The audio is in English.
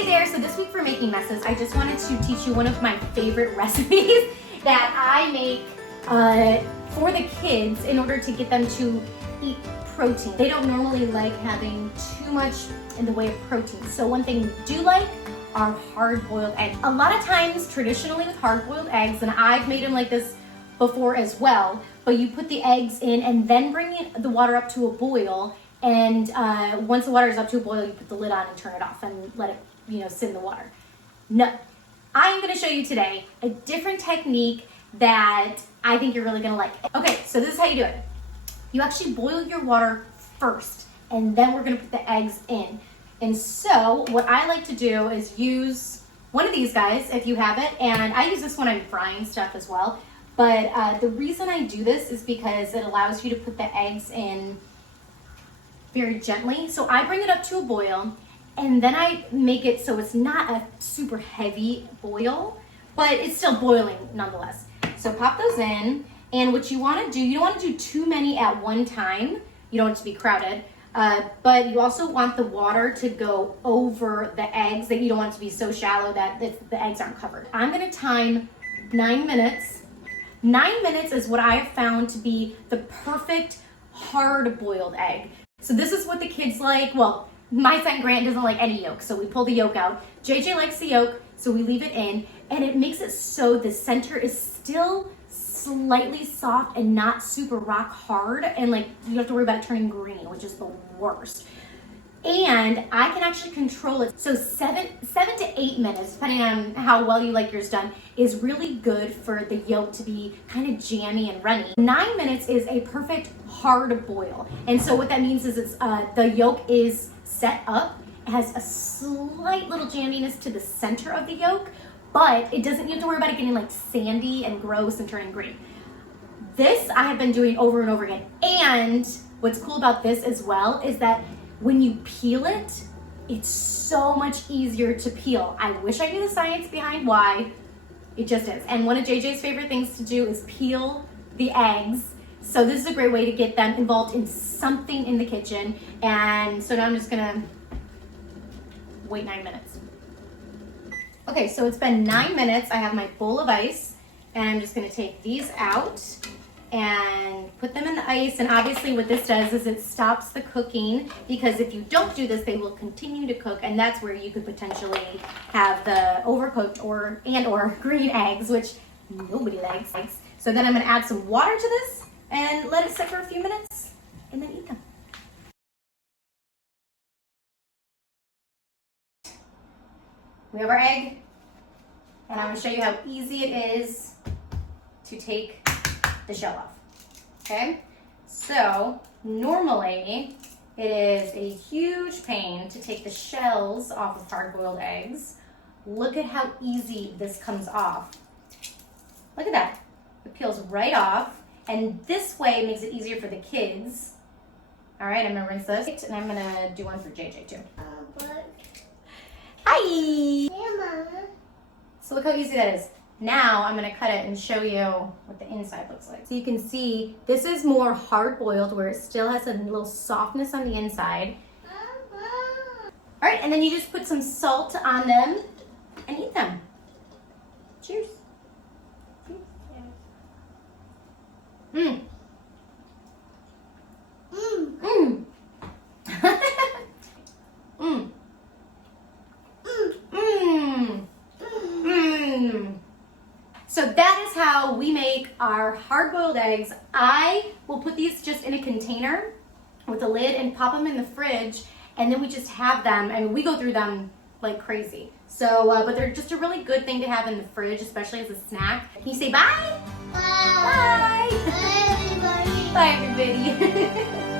Hey there, so this week for Making Messes, I just wanted to teach you one of my favorite recipes that I make for the kids in order to get them to eat protein. They don't normally like having too much in the way of protein. So one thing we do like are hard-boiled eggs. A lot of times, traditionally with hard-boiled eggs, and I've made them like this before as well, but you put the eggs in and then bring the water up to a boil, and once the water is up to a boil, you put the lid on and turn it off and let it, sit in the water. No, I'm gonna show you today a different technique that I think you're really gonna like. Okay, so this is how you do it. You actually boil your water first, and then we're gonna put the eggs in. And so what I like to do is use one of these guys if you have it, and I use this when I'm frying stuff as well. But the reason I do this is because it allows you to put the eggs in very gently. So I bring it up to a boil, and then I make it so it's not a super heavy boil, but it's still boiling nonetheless. So pop those in, and what you want to do, you don't want to do too many at one time. You don't want it to be crowded, but you also want the water to go over the eggs. That you don't want it to be so shallow that the eggs aren't covered. I'm going to time 9 minutes. 9 minutes is what I have found to be the perfect hard-boiled egg. So this is what the kids like. Well, my son Grant doesn't like any yolk, so we pull the yolk out. JJ likes the yolk, so we leave it in, and it makes it so the center is still slightly soft and not super rock hard, and you don't have to worry about it turning green, which is the worst. And I can actually control it. So 7 to 8 minutes, depending on how well you like yours done, is really good for the yolk to be kind of jammy and runny. 9 minutes is a perfect hard boil. And so what that means is it's the yolk is set up. It has a slight little jamminess to the center of the yolk, but it doesn't, you have to worry about it getting sandy and gross and turning green. This I have been doing over and over again. And what's cool about this as well is that when you peel it, it's so much easier to peel. I wish I knew the science behind why. It just is. And one of JJ's favorite things to do is peel the eggs. So this is a great way to get them involved in something in the kitchen. And so now I'm just gonna wait 9 minutes. Okay, so it's been 9 minutes. I have my bowl of ice, and I'm just gonna take these out and put them in the ice. And obviously what this does is it stops the cooking, because if you don't do this, they will continue to cook, and that's where you could potentially have the overcooked or green eggs, which nobody likes. So then I'm gonna add some water to this and let it sit for a few minutes and then eat them. We have our egg, and I'm gonna show you how easy it is to take the shell off. Okay, so normally it is a huge pain to take the shells off of hard-boiled eggs. Look at how easy this comes off. Look at that. It peels right off, and this way makes it easier for the kids. All right, I'm gonna rinse this, and I'm gonna do one for JJ too. Hi! Mama. So look how easy that is. Now I'm gonna cut it and show you what the inside looks like. So you can see this is more hard-boiled, where it still has a little softness on the inside. All right, and then you just put some salt on them and eat them. Cheers. Mmm. Mmm. Mmm. Mmm. Mmm. Mmm. So that is how we make our hard-boiled eggs. I will put these just in a container with a lid and pop them in the fridge, and then we just have them. I mean, we go through them like crazy. So, but they're just a really good thing to have in the fridge, especially as a snack. Can you say bye? Bye! Bye, everybody! Bye, everybody!